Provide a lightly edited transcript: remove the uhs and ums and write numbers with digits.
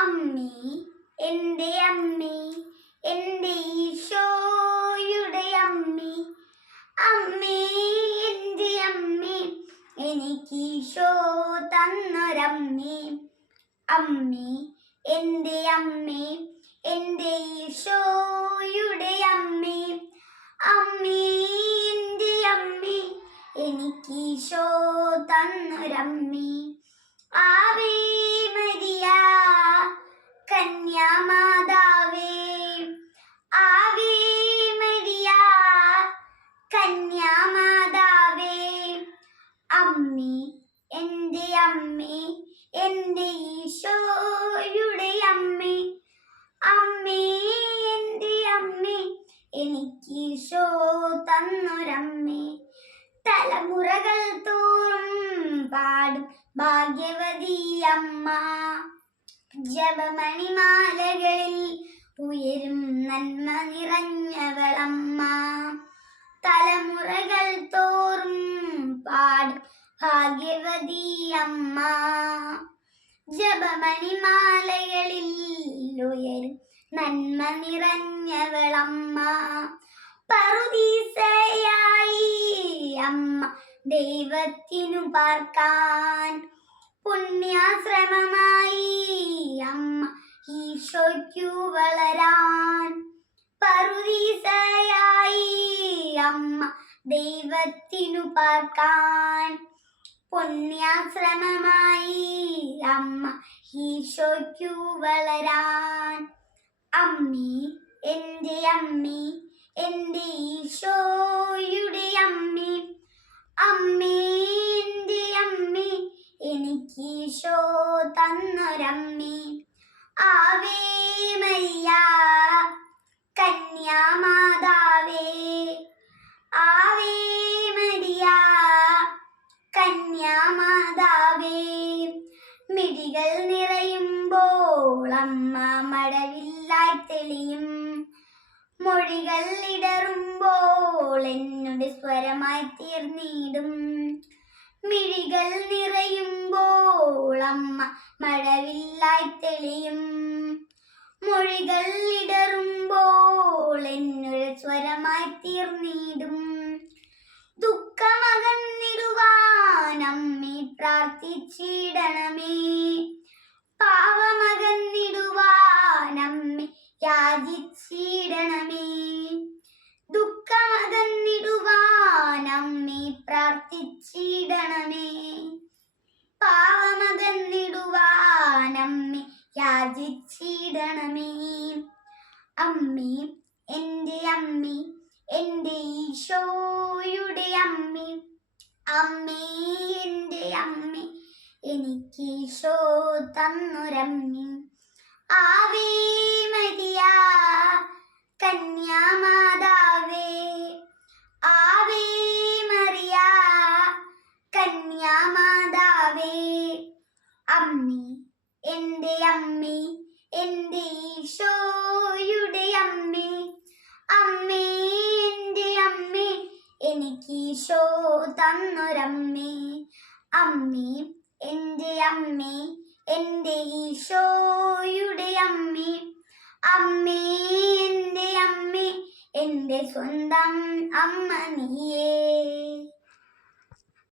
അമ്മേ എൻ്റെ അമ്മേ എൻ്റെ ഈശോയുടെ അമ്മേ, അമ്മേ എൻ്റെ അമ്മേ എനിക്ക് ഈശോ തന്നൊരമ്മേ, അമ്മേ എൻ്റെ അമ്മേ എൻ്റെ ഈശോയുടെ അമ്മേ, അമ്മേ എൻ്റെ അമ്മേ എനിക്ക് ഈശോ തന്നൊരമ്മേ. ആവേ മരിയ കന്യാമാതാവേ, ആവേ മരിയ കന്യാമാതാവേ, അമ്മേ എൻ്റെ അമ്മേ എൻ്റെ ഈശോയുടെ അമ്മേ, അമ്മേ എൻ്റെ അമ്മേ എനിക്ക് ഈശോ തന്നൊരമ്മേ. തലമുറകൾ തോറും പാടും ഭാഗ്യവതി അമ്മ, ജപമണിമാലകളിൽ ഉയരും നന്മ നിറഞ്ഞവളമ്മ. തലമുറകൾ തോറും പാടും ഭാഗ്യവതി അമ്മ, ജപമണിമാലകളിൽ ഉയരും നന്മ നിറഞ്ഞവളമ്മ. പറുദീസയായി അമ്മ ദൈവത്തിനു പാർക്കാൻ, പുണ്യാശ്രമമായി അമ്മ ഈശോയ്ക്കു വളരാൻ. പറുദീസയായി അമ്മ ദൈവത്തിനു പാർക്കാൻ, പുണ്യാശ്രമമായി അമ്മ ഈശോയ്ക്കു വളരാൻ. അമ്മേ എൻ്റെ അമ്മേ എൻ്റെ ഈശോയുടെ അമ്മേ, അമ്മേ എൻ്റെ അമ്മേ എനിക്ക് ഈശോ തന്നൊരമ്മേ. ആവേ മരിയ കന്യാമാതാവേ, ആവേ മരിയ കന്യാമാതാവേ, മിഴികൾ നിറയുമ്പോൾ അമ്മ മഴവില്ലായി തെളിയും, മൊഴികൾ ഇടറുമ്പോൾ എന്നോട് സ്വരമായി തീർന്നിടും. മിഴികൾ നിറയുമ്പോൾ അമ്മ മഴവില്ലായി തെളിയും, മൊഴികൾ ഇടറുമ്പോൾ എന്നോട് സ്വരമായി തീർന്നിടും. ദുഃഖമകന്നിടുവാൻ അമ്മേ പ്രാർത്ഥിച്ചിടണമേ, പാവമകന്നിടുവാൻ അമ്മേ യാചിച്ചിടണമേ. ദുഃഖമകന്നിടുവാൻ അമ്മേ പ്രാർത്ഥിച്ചിടണമേ, പാവമകന്നിടുവാൻ അമ്മേ യാചിച്ചിടണമേ. അമ്മേ എൻ്റെ അമ്മേ എൻ്റെ ഈശോയുടെ അമ്മേ, അമ്മേ എൻ്റെ അമ്മേ എനിക്ക് ഈശോ തന്നൊരമ്മേ. ആവേ മരിയ കന്യാമാതാവേ, ആവേ മരിയ കന്യാമാതാവേ, അമ്മേ എൻ്റെ അമ്മേ എൻ്റെ ഈശോയുടെ അമ്മേ, അമ്മേ എൻ്റെ അമ്മേ എനിക്ക് ഈശോ തന്നൊരമ്മേ. അമ്മേ എൻ്റെ അമ്മേ എൻ്റെ ഈശോയുടെ അമ്മേ, അമ്മേ എൻ്റെ അമ്മേ എൻ്റെ സ്വന്തം അമ്മ നീയേ.